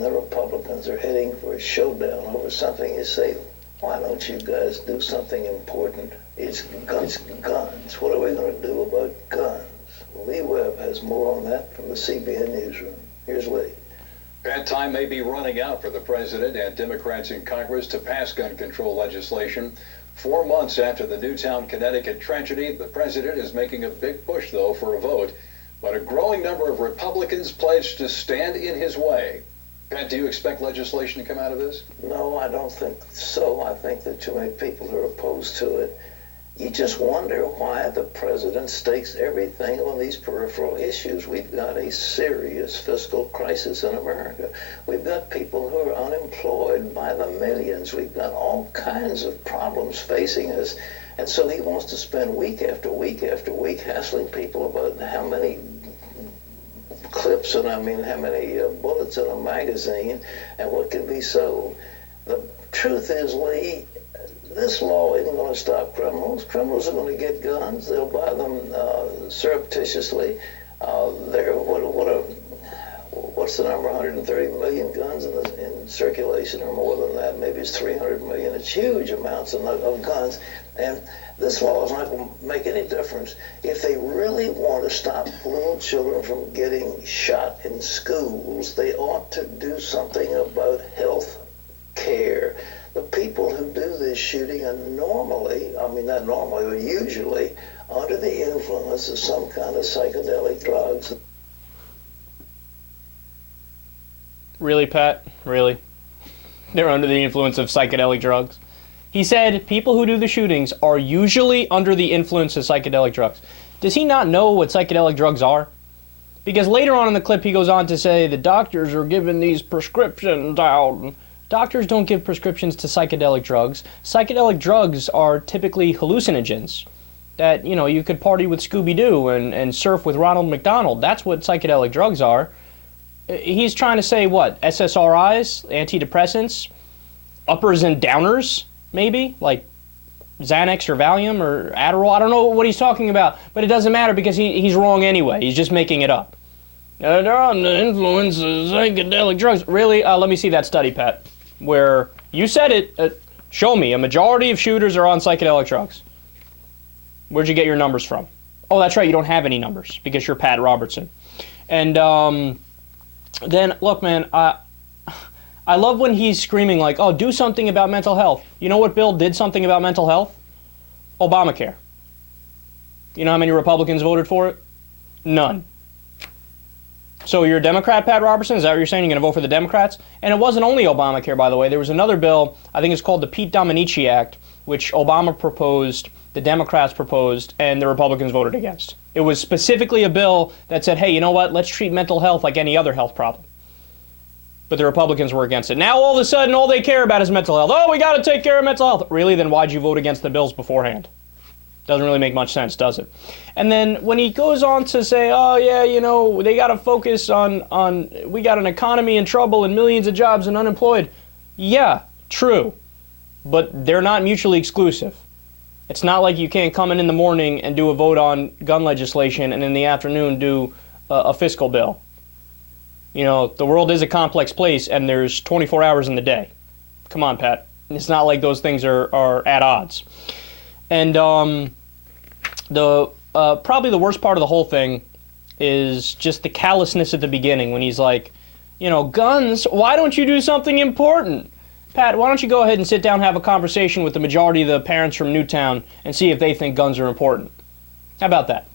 and the Republicans are heading for a showdown over something, you say, why don't you guys do something important? It's guns. What are we going to do about guns? Lee Webb has more on that from the CBN newsroom. Here's Lee. That time may be running out for the president and Democrats in Congress to pass gun control legislation. 4 months after the Newtown, Connecticut tragedy, the president is making a big push, though, for a vote. But a growing number of Republicans pledged to stand in his way. Pat, do you expect legislation to come out of this? No, I don't think so. I think that too many people are opposed to it. You just wonder why the president stakes everything on these peripheral issues. We've got a serious fiscal crisis in America. We've got people who are unemployed by the millions. We've got all kinds of problems facing us. And so he wants to spend week after week after week hassling people about how many clips and how many bullets in a magazine and what can be sold. The truth is, Lee, this law isn't going to stop criminals. Criminals are going to get guns. They'll buy them surreptitiously. What's the number? 130 million guns in circulation, or more than that. Maybe it's 300 million. It's huge amounts of guns. And this law is not going to make any difference. If they really want to stop little children from getting shot in schools, they ought to do something about health care. The people who do this shooting are usually under the influence of some kind of psychedelic drugs. Really, Pat? Really? They're under the influence of psychedelic drugs? He said people who do the shootings are usually under the influence of psychedelic drugs. Does he not know what psychedelic drugs are? Because later on in the clip he goes on to say the doctors are giving these prescriptions out. Doctors don't give prescriptions to psychedelic drugs. Psychedelic drugs are typically hallucinogens that, you could party with Scooby-Doo and surf with Ronald McDonald. That's what psychedelic drugs are. He's trying to say what? SSRIs, antidepressants, uppers and downers, maybe? Like Xanax or Valium or Adderall? I don't know what he's talking about, but it doesn't matter because he's wrong anyway. He's just making it up. They're under the influence of psychedelic drugs. Really? Let me see that study, Pat, where you said it. Show me. A majority of shooters are on psychedelic drugs. Where'd you get your numbers from? Oh, that's right. You don't have any numbers because you're Pat Robertson. And then, look, man, I love when he's screaming like, oh, do something about mental health. You know what bill did something about mental health? Obamacare. You know how many Republicans voted for it? None. So you're a Democrat, Pat Robertson? Is that what you're saying? You're going to vote for the Democrats? And it wasn't only Obamacare, by the way. There was another bill, I think it's called the Pete Dominici Act, which Obama proposed, the Democrats proposed, and the Republicans voted against. It was specifically a bill that said, hey, you know what? Let's treat mental health like any other health problem. But the Republicans were against it. Now all of a sudden, all they care about is mental health. Oh, we got to take care of mental health. Really? Then why'd you vote against the bills beforehand? Doesn't really make much sense, does it? And then when he goes on to say, oh, yeah, they got to focus on we got an economy in trouble and millions of jobs and unemployed. Yeah, true. But they're not mutually exclusive. It's not like you can't come in the morning and do a vote on gun legislation and in the afternoon do a fiscal bill. The world is a complex place and there's 24 hours in the day. Come on, Pat. It's not like those things are at odds. And probably the worst part of the whole thing is just the callousness at the beginning when he's like, guns, why don't you do something important? Pat, why don't you go ahead and sit down and have a conversation with the majority of the parents from Newtown and see if they think guns are important? How about that?